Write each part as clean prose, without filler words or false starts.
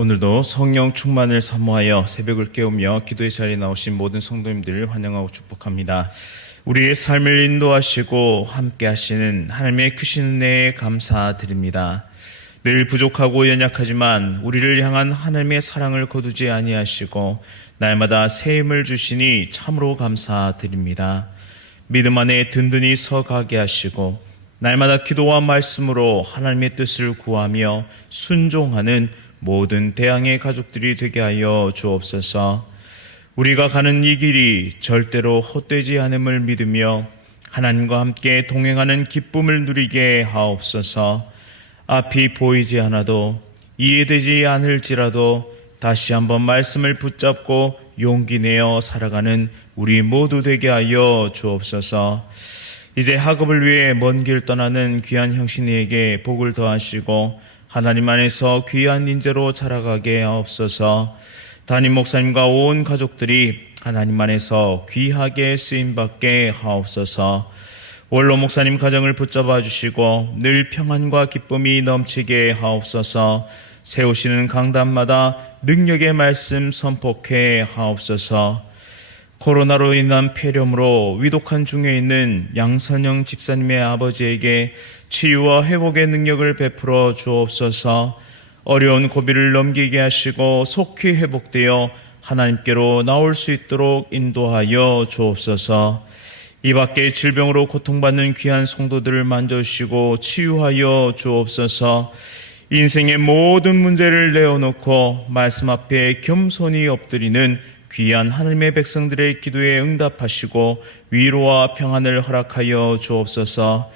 오늘도 성령 충만을 사모하여 새벽을 깨우며 기도의 자리에 나오신 모든 성도님들을 환영하고 축복합니다. 우리의 삶을 인도하시고 함께 하시는 하나님의 크신 은혜에 감사드립니다. 늘 부족하고 연약하지만 우리를 향한 하나님의 사랑을 거두지 아니하시고 날마다 새 힘을 주시니 참으로 감사드립니다. 믿음 안에 든든히 서가게 하시고 날마다 기도와 말씀으로 하나님의 뜻을 구하며 순종하는 모든 대항의 가족들이 되게 하여 주옵소서. 우리가 가는 이 길이 절대로 헛되지 않음을 믿으며 하나님과 함께 동행하는 기쁨을 누리게 하옵소서. 앞이 보이지 않아도 이해되지 않을지라도 다시 한번 말씀을 붙잡고 용기 내어 살아가는 우리 모두 되게 하여 주옵소서. 이제 학업을 위해 먼 길 떠나는 귀한 형신이에게 복을 더하시고 하나님 안에서 귀한 인재로 자라가게 하옵소서. 담임 목사님과 온 가족들이 하나님 안에서 귀하게 쓰임받게 하옵소서. 원로 목사님 가정을 붙잡아 주시고 늘 평안과 기쁨이 넘치게 하옵소서. 세우시는 강단마다 능력의 말씀 선포케 하옵소서. 코로나로 인한 폐렴으로 위독한 중에 있는 양선영 집사님의 아버지에게 치유와 회복의 능력을 베풀어 주옵소서. 어려운 고비를 넘기게 하시고 속히 회복되어 하나님께로 나올 수 있도록 인도하여 주옵소서. 이 밖에 질병으로 고통받는 귀한 성도들을 만져주시고 치유하여 주옵소서. 인생의 모든 문제를 내어놓고 말씀 앞에 겸손히 엎드리는 귀한 하나님의 백성들의 기도에 응답하시고 위로와 평안을 허락하여 주옵소서.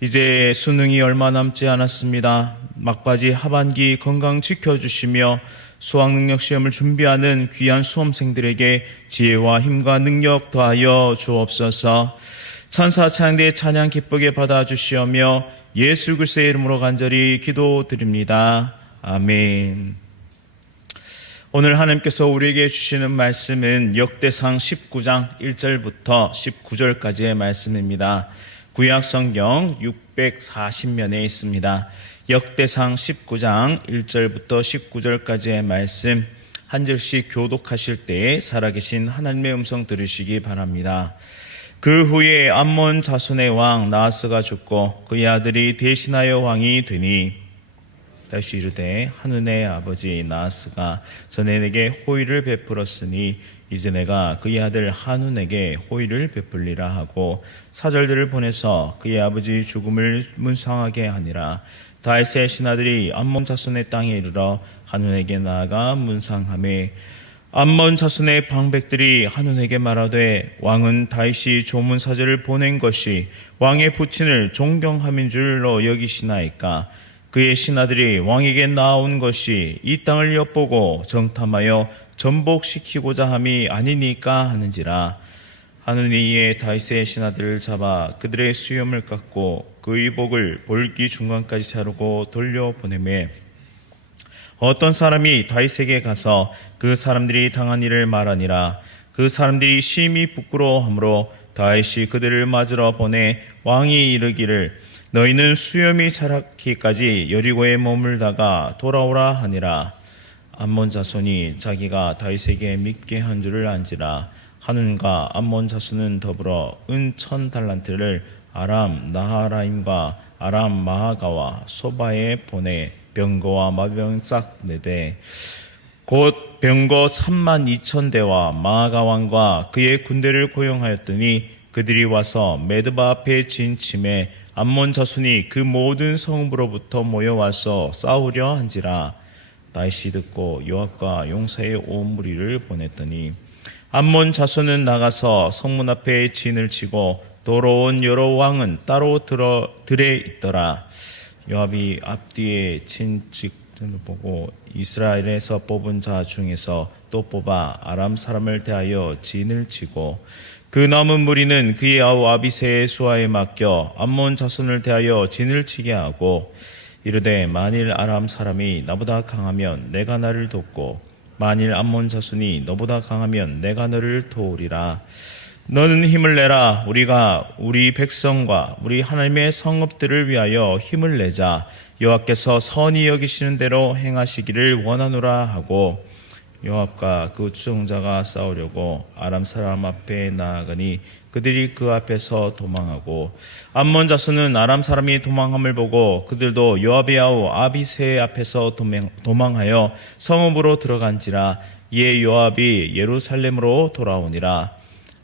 이제 수능이 얼마 남지 않았습니다. 막바지 하반기 건강 지켜주시며 수학능력 시험을 준비하는 귀한 수험생들에게 지혜와 힘과 능력 더하여 주옵소서. 천사 찬양대의 찬양 기쁘게 받아주시오며 예수 그리스도의 이름으로 간절히 기도드립니다. 아멘. 오늘 하나님께서 우리에게 주시는 말씀은 역대상 19장 1절부터 19절까지의 말씀입니다. 구약성경 640면에 있습니다. 역대상 19장 1절부터 19절까지의 말씀 한 절씩 교독하실 때에 살아계신 하나님의 음성 들으시기 바랍니다. 그 후에 암몬 자손의 왕 나하스가 죽고 그의 아들이 대신하여 왕이 되니 다시 이르되 한운의 아버지 나하스가 전에 내게 호의를 베풀었으니 이제 내가 그의 아들 한운에게 호의를 베풀리라 하고 사절들을 보내서 그의 아버지 죽음을 문상하게 하니라. 다윗의 신하들이 암몬 자손의 땅에 이르러 한운에게 나아가 문상하매 암몬 자손의 방백들이 한운에게 말하되 왕은 다윗이 조문 사절을 보낸 것이 왕의 부친을 존경함인 줄로 여기시나이까. 그의 신하들이 왕에게 나온 것이 이 땅을 엿보고 정탐하여 전복시키고자 함이 아니니까 하는지라. 한운이 이에 다윗의 신하들을 잡아 그들의 수염을 깎고 그 의복을 볼기 중간까지 자르고 돌려보내매 어떤 사람이 다윗에게 가서 그 사람들이 당한 일을 말하니라. 그 사람들이 심히 부끄러워하므로 다윗이 그들을 맞으러 보내 왕이 이르기를 너희는 수염이 자라기까지 여리고에 머물다가 돌아오라 하니라. 암몬 자손이 자기가 다윗에게 믿게 한 줄을 안지라. 한운과 암몬 자손은 더불어 은 1000달란트를 아람 나하라임과 아람 마하가와 소바에 보내 병거와 마병 싹 내되 곧 병거 32,000대와 마하가 왕과 그의 군대를 고용하였더니 그들이 와서 메드바 앞에 진침해 암몬 자손이 그 모든 성읍으로부터 모여와서 싸우려 한지라. 다윗이 듣고 요압과 용사의 온 무리를 보냈더니 암몬 자손은 나가서 성문 앞에 진을 치고 돌아온 여러 왕은 따로 들에 있더라. 요압이 앞뒤에 진직을 보고 이스라엘에서 뽑은 자 중에서 또 뽑아 아람 사람을 대하여 진을 치고 그 남은 무리는 그의 아우 아비새의 수하에 맡겨 암몬 자손을 대하여 진을 치게 하고 이르되 만일 아람 사람이 나보다 강하면 내가 나를 돕고 만일 암몬 자손이 너보다 강하면 내가 너를 도우리라. 너는 힘을 내라. 우리가 우리 백성과 우리 하나님의 성읍들을 위하여 힘을 내자. 여호와께서 선히 여기시는 대로 행하시기를 원하노라 하고, 요압과 그 추종자가 싸우려고 아람 사람 앞에 나아가니 그들이 그 앞에서 도망하고, 암몬 자손은 아람 사람이 도망함을 보고 그들도 요압의 아우 아비새 앞에서 도망하여 성읍으로 들어간지라. 이에 요압이 예루살렘으로 돌아오니라.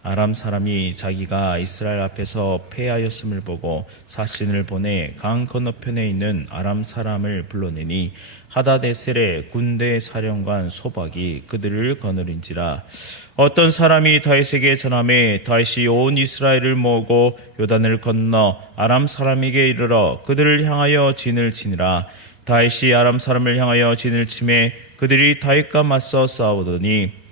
아람 사람이 자기가 이스라엘 앞에서 패하였음을 보고 사신을 보내 강 건너편에 있는 아람 사람을 불러내니 하다데셀의 군대 사령관 소박이 그들을 거느린지라. 어떤 사람이 다윗에게 전하매 다윗이 온 이스라엘을 모으고 요단을 건너 아람 사람에게 이르러 그들을 향하여 진을 치니라. 다윗이 아람 사람을 향하여 진을 치매 그들이 다윗과 맞서 싸우더니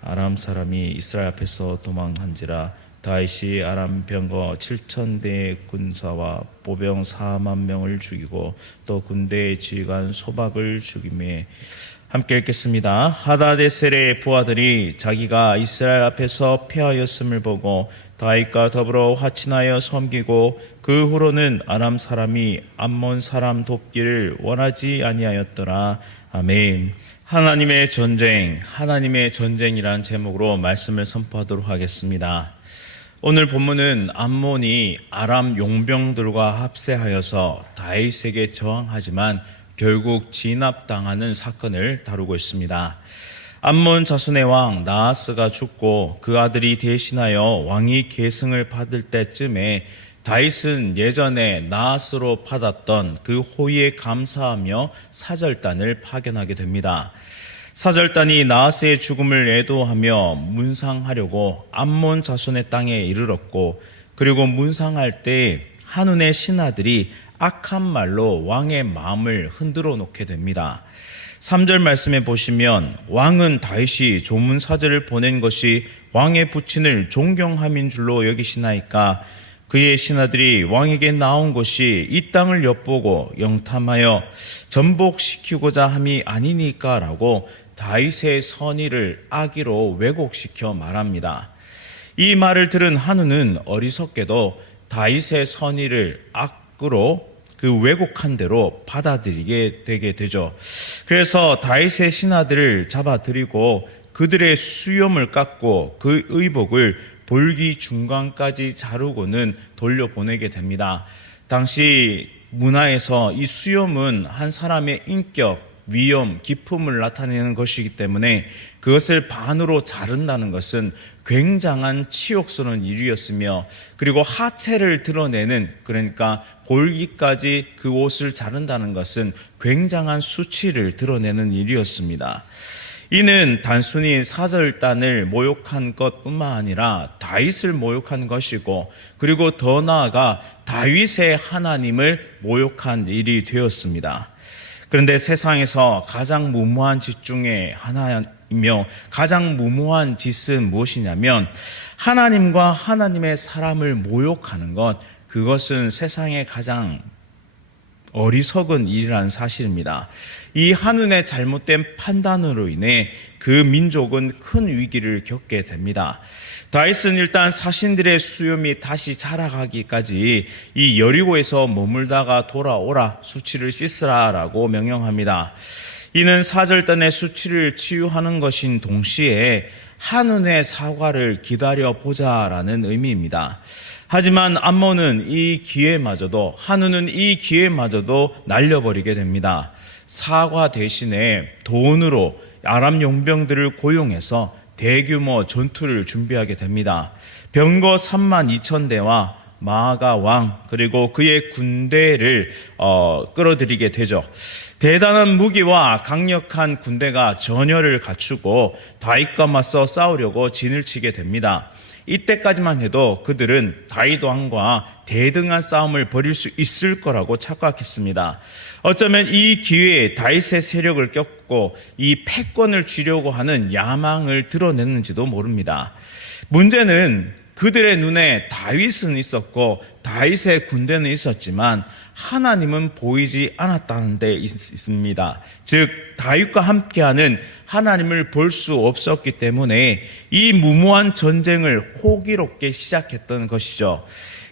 아람 사람이 이스라엘 앞에서 도망한지라. 다윗이 아람 병거 7,000대의 군사와 보병 4만 명을 죽이고 또 군대의 지휘관 소박을 죽이매. 함께 읽겠습니다. 하다데셀의 부하들이 자기가 이스라엘 앞에서 패하였음을 보고 다윗과 더불어 화친하여 섬기고 그 후로는 아람 사람이 암몬 사람 돕기를 원하지 아니하였더라. 아멘. 하나님의 전쟁이란 제목으로 말씀을 선포하도록 하겠습니다. 오늘 본문은 암몬이 아람 용병들과 합세하여서 다윗에게 저항하지만 결국 진압당하는 사건을 다루고 있습니다. 암몬 자손의 왕 나하스가 죽고 그 아들이 대신하여 왕위 계승을 받을 때쯤에 다윗은 예전에 나하스로 받았던 그 호의에 감사하며 사절단을 파견하게 됩니다. 사절단이 나하스의 죽음을 애도하며 문상하려고 암몬 자손의 땅에 이르렀고, 그리고 문상할 때 한운의 신하들이 악한 말로 왕의 마음을 흔들어 놓게 됩니다. 3절 말씀에 보시면 왕은 다윗이 조문사절을 보낸 것이 왕의 부친을 존경함인 줄로 여기시나이까 그의 신하들이 왕에게 나온 것이 이 땅을 엿보고 영탐하여 전복시키고자 함이 아니니까 라고 다윗의 선의를 악의로 왜곡시켜 말합니다. 이 말을 들은 한우는 어리석게도 다윗의 선의를 악으로 그 왜곡한 대로 받아들이게 되게 되죠. 그래서 다윗의 신하들을 잡아들이고 그들의 수염을 깎고 그 의복을 볼기 중간까지 자르고는 돌려보내게 됩니다. 당시 문화에서 이 수염은 한 사람의 인격, 위엄, 기품을 나타내는 것이기 때문에 그것을 반으로 자른다는 것은 굉장한 치욕스러운 일이었으며, 그리고 하체를 드러내는, 그러니까 골기까지 그 옷을 자른다는 것은 굉장한 수치를 드러내는 일이었습니다. 이는 단순히 사절단을 모욕한 것뿐만 아니라 다윗을 모욕한 것이고, 그리고 더 나아가 다윗의 하나님을 모욕한 일이 되었습니다. 그런데 세상에서 가장 무모한 짓 중에 하나이며 가장 무모한 짓은 무엇이냐면 하나님과 하나님의 사람을 모욕하는 것, 그것은 세상의 가장 어리석은 일이라는 사실입니다. 이 한운의 잘못된 판단으로 인해 그 민족은 큰 위기를 겪게 됩니다. 다윗은 일단 사신들의 수염이 다시 자라가기까지 이 여리고에서 머물다가 돌아오라, 수치를 씻으라라고 명령합니다. 이는 사절단의 수치를 치유하는 것인 동시에 한운의 사과를 기다려보자라는 의미입니다. 하지만 암몬은 이 기회마저도, 한우는 이 기회마저도 날려버리게 됩니다. 사과 대신에 돈으로 아람 용병들을 고용해서 대규모 전투를 준비하게 됩니다. 병거 32,000대와 마아가 왕, 그리고 그의 군대를 끌어들이게 되죠. 대단한 무기와 강력한 군대가 전열을 갖추고 다윗과 맞서 싸우려고 진을 치게 됩니다. 이때까지만 해도 그들은 다윗 왕과 대등한 싸움을 벌일 수 있을 거라고 착각했습니다. 어쩌면 이 기회에 다윗의 세력을 꺾고 이 패권을 쥐려고 하는 야망을 드러냈는지도 모릅니다. 문제는 그들의 눈에 다윗은 있었고 다윗의 군대는 있었지만 하나님은 보이지 않았다는 데 있습니다. 즉 다윗과 함께하는 하나님을 볼 수 없었기 때문에 이 무모한 전쟁을 호기롭게 시작했던 것이죠.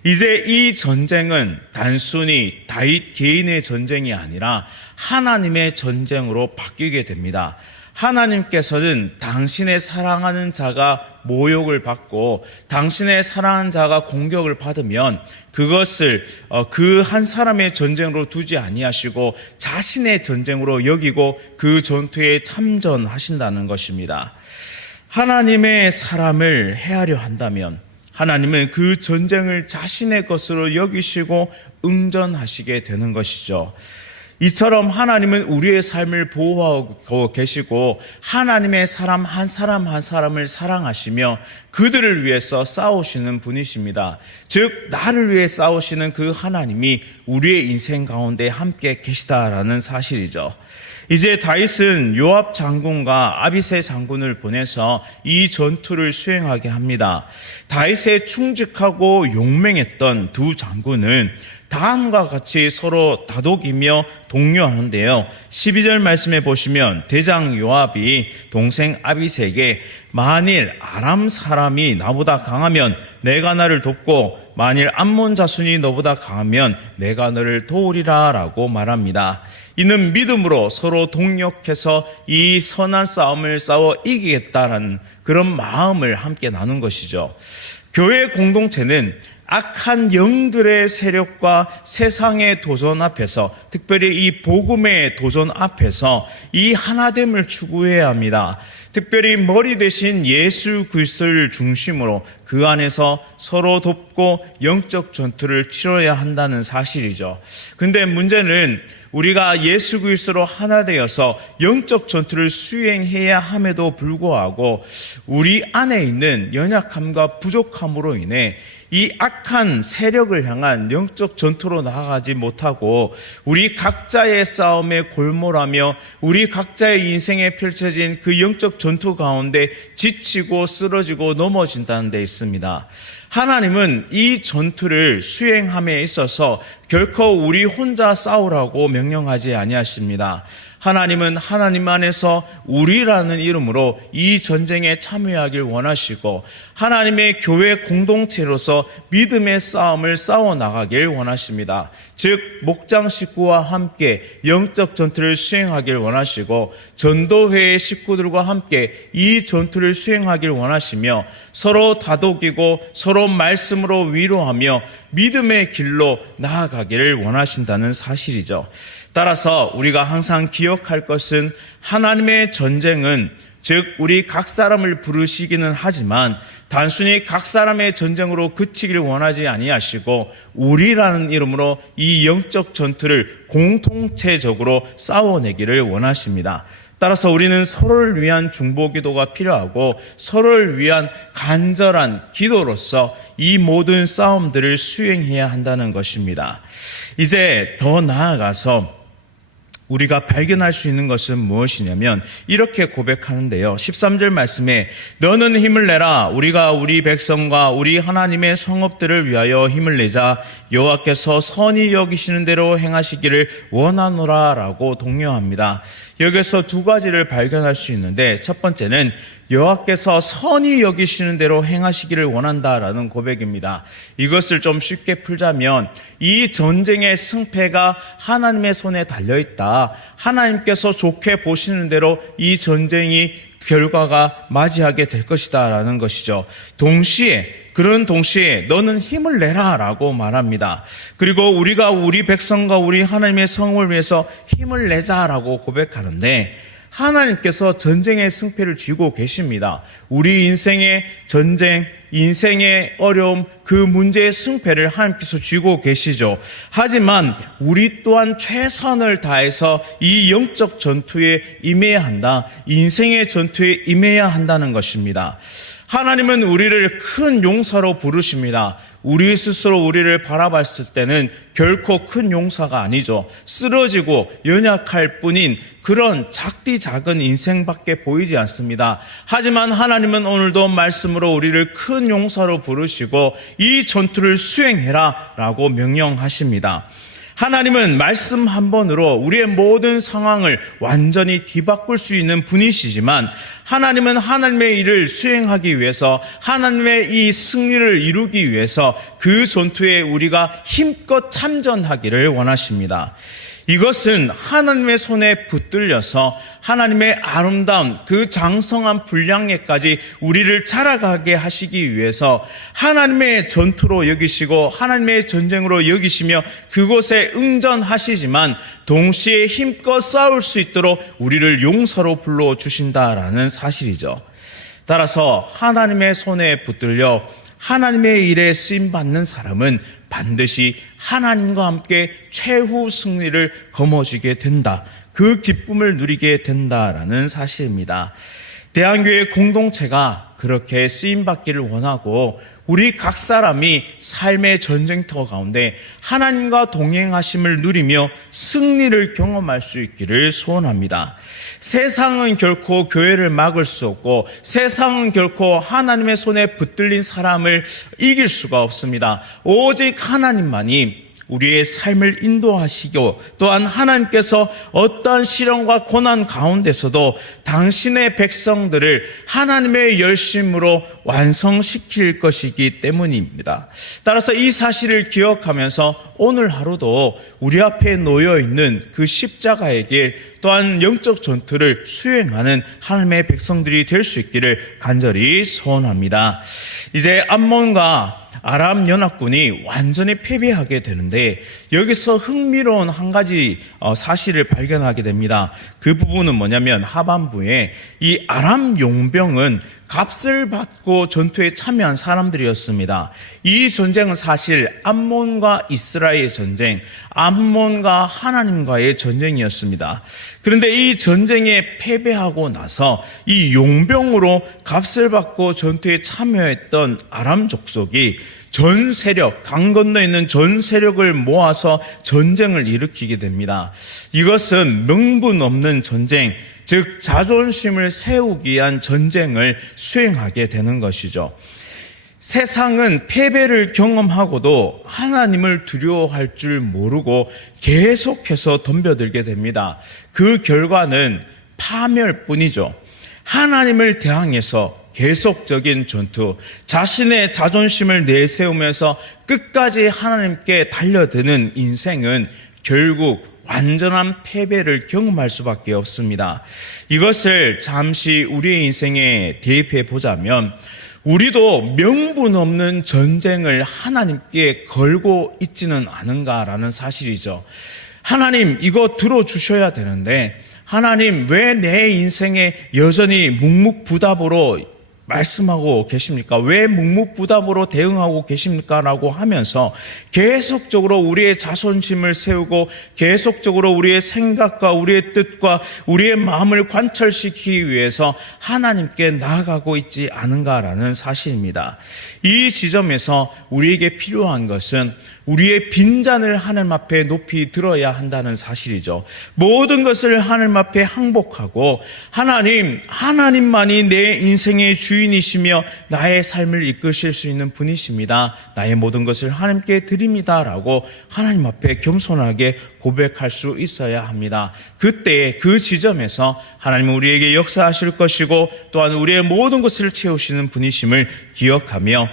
이제 이 전쟁은 단순히 다윗 개인의 전쟁이 아니라 하나님의 전쟁으로 바뀌게 됩니다. 하나님께서는 당신의 사랑하는 자가 모욕을 받고 당신의 사랑하는 자가 공격을 받으면 그것을 그 한 사람의 전쟁으로 두지 아니하시고 자신의 전쟁으로 여기고 그 전투에 참전하신다는 것입니다. 하나님의 사람을 해하려 한다면 하나님은 그 전쟁을 자신의 것으로 여기시고 응전하시게 되는 것이죠. 이처럼 하나님은 우리의 삶을 보호하고 계시고 하나님의 사람 한 사람을 사랑하시며 그들을 위해서 싸우시는 분이십니다. 즉 나를 위해 싸우시는 그 하나님이 우리의 인생 가운데 함께 계시다라는 사실이죠. 이제 다윗은 요압 장군과 아비새 장군을 보내서 이 전투를 수행하게 합니다. 다윗에 충직하고 용맹했던 두 장군은 다음과 같이 서로 다독이며 독려하는데요. 12절 말씀에 보시면 대장 요압이 동생 아비새에게 만일 아람 사람이 나보다 강하면 내가 나를 돕고 만일 암몬 자손이 너보다 강하면 내가 너를 도우리라 라고 말합니다. 이는 믿음으로 서로 동력해서 이 선한 싸움을 싸워 이기겠다는 그런 마음을 함께 나눈 것이죠. 교회 공동체는 악한 영들의 세력과 세상의 도전 앞에서, 특별히 이 복음의 도전 앞에서 이 하나됨을 추구해야 합니다. 특별히 머리 대신 예수 그리스도를 중심으로 그 안에서 서로 돕고 영적 전투를 치러야 한다는 사실이죠. 근데 문제는 우리가 예수 그리스도로 하나 되어서 영적 전투를 수행해야 함에도 불구하고 우리 안에 있는 연약함과 부족함으로 인해 이 악한 세력을 향한 영적 전투로 나아가지 못하고 우리 각자의 싸움에 골몰하며 우리 각자의 인생에 펼쳐진 그 영적 전투 가운데 지치고 쓰러지고 넘어진다는 데 있습니다. 하나님은 이 전투를 수행함에 있어서 결코 우리 혼자 싸우라고 명령하지 아니하십니다. 하나님은 하나님 안에서 우리라는 이름으로 이 전쟁에 참여하길 원하시고 하나님의 교회 공동체로서 믿음의 싸움을 싸워나가길 원하십니다. 즉 목장 식구와 함께 영적 전투를 수행하길 원하시고 전도회의 식구들과 함께 이 전투를 수행하길 원하시며 서로 다독이고 서로 말씀으로 위로하며 믿음의 길로 나아가기를 원하신다는 사실이죠. 따라서 우리가 항상 기억할 것은 하나님의 전쟁은 즉 우리 각 사람을 부르시기는 하지만 단순히 각 사람의 전쟁으로 그치기를 원하지 아니하시고 우리라는 이름으로 이 영적 전투를 공통체적으로 싸워내기를 원하십니다. 따라서 우리는 서로를 위한 중보기도가 필요하고 서로를 위한 간절한 기도로서 이 모든 싸움들을 수행해야 한다는 것입니다. 이제 더 나아가서 우리가 발견할 수 있는 것은 무엇이냐면 이렇게 고백하는데요. 13절 말씀에 너는 힘을 내라. 우리가 우리 백성과 우리 하나님의 성읍들을 위하여 힘을 내자. 여호와께서 선히 여기시는 대로 행하시기를 원하노라 라고 독려합니다. 여기서 두 가지를 발견할 수 있는데 첫 번째는 여호와께서 선히 여기시는 대로 행하시기를 원한다라는 고백입니다. 이것을 좀 쉽게 풀자면 이 전쟁의 승패가 하나님의 손에 달려있다. 하나님께서 좋게 보시는 대로 이 전쟁이 결과가 맞이하게 될 것이다 라는 것이죠. 그런 동시에 너는 힘을 내라 라고 말합니다. 그리고 우리가 우리 백성과 우리 하나님의 성을 위해서 힘을 내자라고 고백하는데 하나님께서 전쟁의 승패를 쥐고 계십니다. 우리 인생의 전쟁, 인생의 어려움, 그 문제의 승패를 하나님께서 쥐고 계시죠. 하지만 우리 또한 최선을 다해서 이 영적 전투에 임해야 한다. 인생의 전투에 임해야 한다는 것입니다. 하나님은 우리를 큰 용사로 부르십니다. 우리 스스로 우리를 바라봤을 때는 결코 큰 용사가 아니죠. 쓰러지고 연약할 뿐인 그런 작디 작은 인생밖에 보이지 않습니다. 하지만 하나님은 오늘도 말씀으로 우리를 큰 용사로 부르시고 이 전투를 수행해라 라고 명령하십니다. 하나님은 말씀 한 번으로 우리의 모든 상황을 완전히 뒤바꿀 수 있는 분이시지만 하나님은 하나님의 일을 수행하기 위해서 하나님의 이 승리를 이루기 위해서 그 전투에 우리가 힘껏 참전하기를 원하십니다. 이것은 하나님의 손에 붙들려서 하나님의 아름다운 그 장성한 분량에까지 우리를 자라가게 하시기 위해서 하나님의 전투로 여기시고 하나님의 전쟁으로 여기시며 그곳에 응전하시지만 동시에 힘껏 싸울 수 있도록 우리를 용사로 불러주신다라는 사실이죠. 따라서 하나님의 손에 붙들려 하나님의 일에 쓰임받는 사람은 반드시 하나님과 함께 최후 승리를 거머쥐게 된다. 그 기쁨을 누리게 된다라는 사실입니다. 대한교회 공동체가 그렇게 쓰임받기를 원하고 우리 각 사람이 삶의 전쟁터 가운데 하나님과 동행하심을 누리며 승리를 경험할 수 있기를 소원합니다. 세상은 결코 교회를 막을 수 없고 세상은 결코 하나님의 손에 붙들린 사람을 이길 수가 없습니다. 오직 하나님만이 우리의 삶을 인도하시고 또한 하나님께서 어떠한 시련과 고난 가운데서도 당신의 백성들을 하나님의 열심으로 완성시킬 것이기 때문입니다. 따라서 이 사실을 기억하면서 오늘 하루도 우리 앞에 놓여있는 그 십자가의 길 또한 영적 전투를 수행하는 하나님의 백성들이 될 수 있기를 간절히 소원합니다. 이제 암몬과 아람 연합군이 완전히 패배하게 되는데 여기서 흥미로운 한 가지 사실을 발견하게 됩니다. 그 부분은 뭐냐면 하반부에 이 아람 용병은 값을 받고 전투에 참여한 사람들이었습니다. 이 전쟁은 사실 암몬과 이스라엘의 전쟁, 암몬과 하나님과의 전쟁이었습니다. 그런데 이 전쟁에 패배하고 나서 이 용병으로 값을 받고 전투에 참여했던 아람 족속이 전 세력, 강 건너에 있는 전 세력을 모아서 전쟁을 일으키게 됩니다. 이것은 명분 없는 전쟁, 즉 자존심을 세우기 위한 전쟁을 수행하게 되는 것이죠. 세상은 패배를 경험하고도 하나님을 두려워할 줄 모르고 계속해서 덤벼들게 됩니다. 그 결과는 파멸뿐이죠. 하나님을 대항해서 계속적인 전투, 자신의 자존심을 내세우면서 끝까지 하나님께 달려드는 인생은 결국 완전한 패배를 경험할 수밖에 없습니다. 이것을 잠시 우리의 인생에 대입해 보자면 우리도 명분 없는 전쟁을 하나님께 걸고 있지는 않은가라는 사실이죠. 하나님 이거 들어주셔야 되는데 하나님 왜 내 인생에 여전히 묵묵부답으로 말씀하고 계십니까? 왜 묵묵부답으로 대응하고 계십니까? 라고 하면서 계속적으로 우리의 자존심을 세우고 계속적으로 우리의 생각과 우리의 뜻과 우리의 마음을 관철시키기 위해서 하나님께 나아가고 있지 않은가라는 사실입니다. 이 지점에서 우리에게 필요한 것은 우리의 빈잔을 하나님 앞에 높이 들어야 한다는 사실이죠. 모든 것을 하나님 앞에 항복하고 하나님만이 내 인생의 주인이시며 나의 삶을 이끄실 수 있는 분이십니다. 나의 모든 것을 하나님께 드립니다라고 하나님 앞에 겸손하게 고백할 수 있어야 합니다. 그때 그 지점에서 하나님은 우리에게 역사하실 것이고 또한 우리의 모든 것을 채우시는 분이심을 기억하며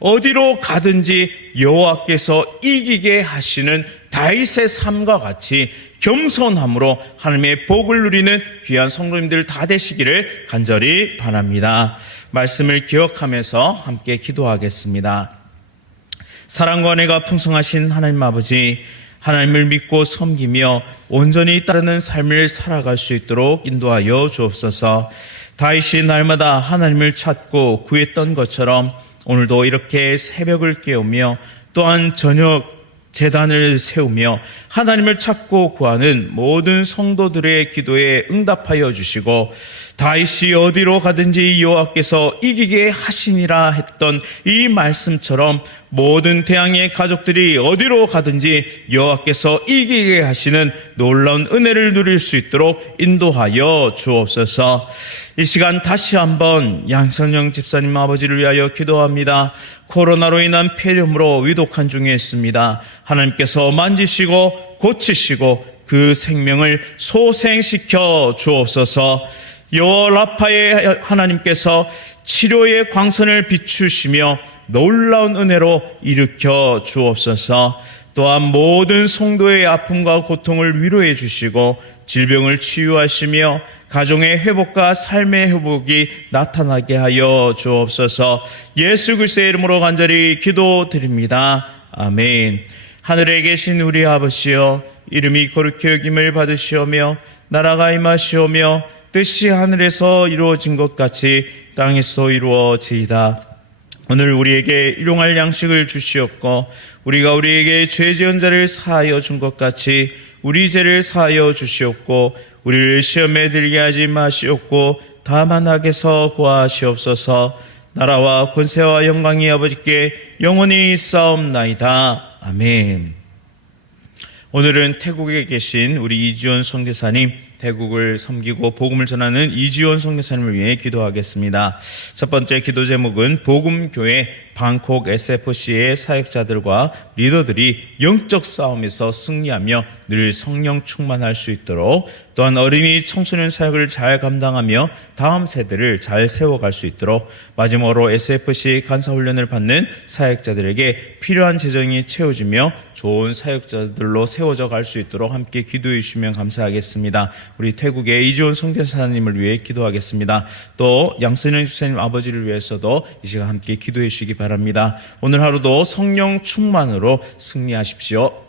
어디로 가든지 여호와께서 이기게 하시는 다윗의 삶과 같이 겸손함으로 하나님의 복을 누리는 귀한 성도님들 다 되시기를 간절히 바랍니다. 말씀을 기억하면서 함께 기도하겠습니다. 사랑과 은혜가 풍성하신 하나님 아버지, 하나님을 믿고 섬기며 온전히 따르는 삶을 살아갈 수 있도록 인도하여 주옵소서. 다윗이 날마다 하나님을 찾고 구했던 것처럼 오늘도 이렇게 새벽을 깨우며 또한 저녁 제단을 세우며 하나님을 찾고 구하는 모든 성도들의 기도에 응답하여 주시고 다윗이 어디로 가든지 여호와께서 이기게 하시니라 했던 이 말씀처럼 모든 태양의 가족들이 어디로 가든지 여호와께서 이기게 하시는 놀라운 은혜를 누릴 수 있도록 인도하여 주옵소서. 이 시간 다시 한번 양선영 집사님 아버지를 위하여 기도합니다. 코로나로 인한 폐렴으로 위독한 중에 있습니다. 하나님께서 만지시고 고치시고 그 생명을 소생시켜 주옵소서. 여호와 라파의 하나님께서 치료의 광선을 비추시며 놀라운 은혜로 일으켜 주옵소서. 또한 모든 성도의 아픔과 고통을 위로해 주시고 질병을 치유하시며 가정의 회복과 삶의 회복이 나타나게 하여 주옵소서. 예수 그리스도의 이름으로 간절히 기도드립니다. 아멘. 하늘에 계신 우리 아버지여, 이름이 거룩히 여김을 받으시오며 나라가 임하시오며 뜻이 하늘에서 이루어진 것 같이 땅에서 이루어지이다. 오늘 우리에게 일용할 양식을 주시옵고 우리가 우리에게 죄 지은 자를 사하여 준 것 같이 우리 죄를 사하여 주시옵고 우리를 시험에 들게 하지 마시옵고 다만 악에서 구하시옵소서. 나라와 권세와 영광이 아버지께 영원히 있사옵나이다. 아멘. 오늘은 태국에 계신 우리 이지원 선교사님, 태국을 섬기고 복음을 전하는 이지원 선교사님을 위해 기도하겠습니다. 첫 번째 기도 제목은 복음교회 방콕 SFC의 사역자들과 리더들이 영적 싸움에서 승리하며 늘 성령 충만할 수 있도록, 또한 어린이 청소년 사역을 잘 감당하며 다음 세대를 잘 세워갈 수 있도록, 마지막으로 SFC 간사훈련을 받는 사역자들에게 필요한 재정이 채워지며 좋은 사역자들로 세워져 갈 수 있도록 함께 기도해 주시면 감사하겠습니다. 우리 태국의 이지원 선교사님을 위해 기도하겠습니다. 또 양선영 집사님 아버지를 위해서도 이 시간 함께 기도해 주시기 바랍니다. 오늘 하루도 성령 충만으로 승리하십시오.